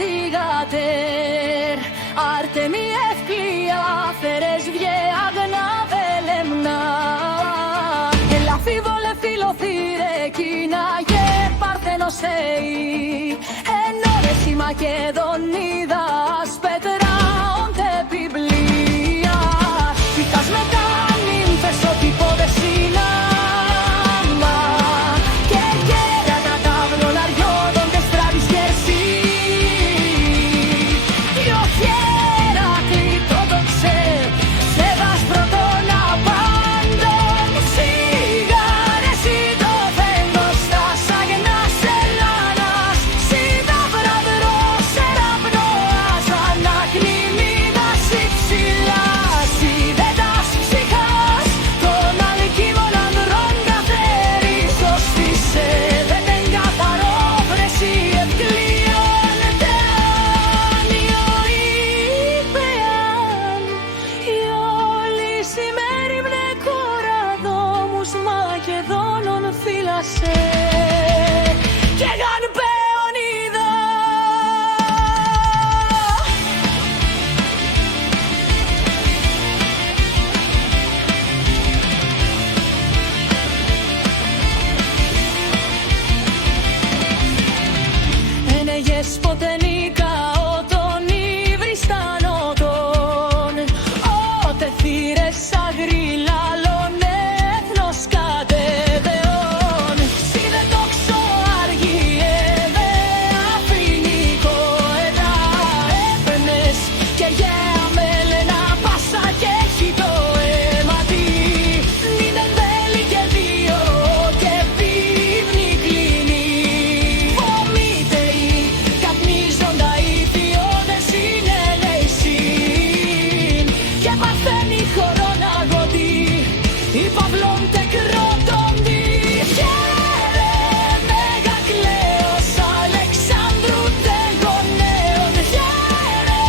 investigater Artemi ευκλία φερές βιέαγνα βελεμνά Ελαφίβολε φιλοθύρε κοινάγε παρθενοσέη Ενώρες η Μακεδονίδας πετράονται βιβλία Πηχάς μετά νύμφες ότι πόδε συνάμα Και κέρατα τα βρολαριόδων και στράβεις γερσί Δυο Χέρακλη το δοξέ Σέβας πρωτών απάντων Σιγάρες ή το φέγγος στα σαγενάς Ελλάνας Συνταβραδρός εραπνοάς ανακνημίδας υψηλά Συνδέτας ψυχάς των αλκύμων ανδρών καθαίρης Ώστις έδετεν καθαρό βρεσί ευκλείων τεάνιο υπεάν Η όλη σημέριμνε κοραδόμους Μακεδόνων φύλασε και γαν πεονίδα Ενεγες ποτενικά ότον υβριστανότον Ότε θύρες αγριλάλων έθνος κατεδεών Σίδε τόξο αργιέ δε αφρινικό εδά έπαινες Και γεαμέλενα πάσα και έχει το αίματι Νίδεν δέλη και δύο και πίβνη κλείνει Βομίτεροι καπνίζοντα ηθιώδες συνελέησιν Και παθαίνει χωρών αγωτή η παυλών τεκρότοντη Χαίρε Μέγα Κλέος Αλεξάνδρου τεγονέων Χαίρε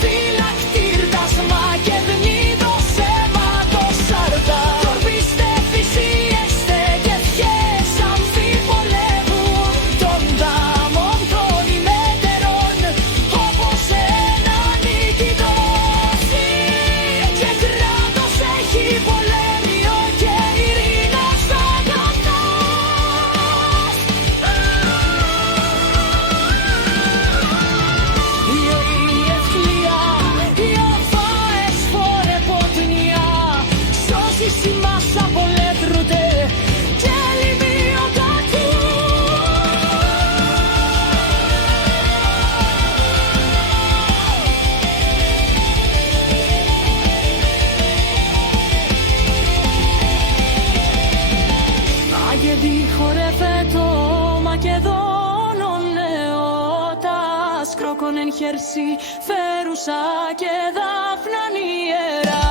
φυλακτήρτας Μακεδνίδος αίματος αρτά Κορπίστε θυσίεστε και ευχές αμφιπολεύουν Των δάμων των ημέτερων όπως ένα νικητό Και κράτος έχει πολέμιο και ειρήνος αγαθός Η ειρήνη ευκλία, οι αφάες φορε ποτνιά Σώσεις ημάς απολέτρουτε και λιμίο κακού Άγεδη χορεύε το Μακεδόνων νεότας Κρόκον εν χέρσι φέρουσα και δάφναν ιερά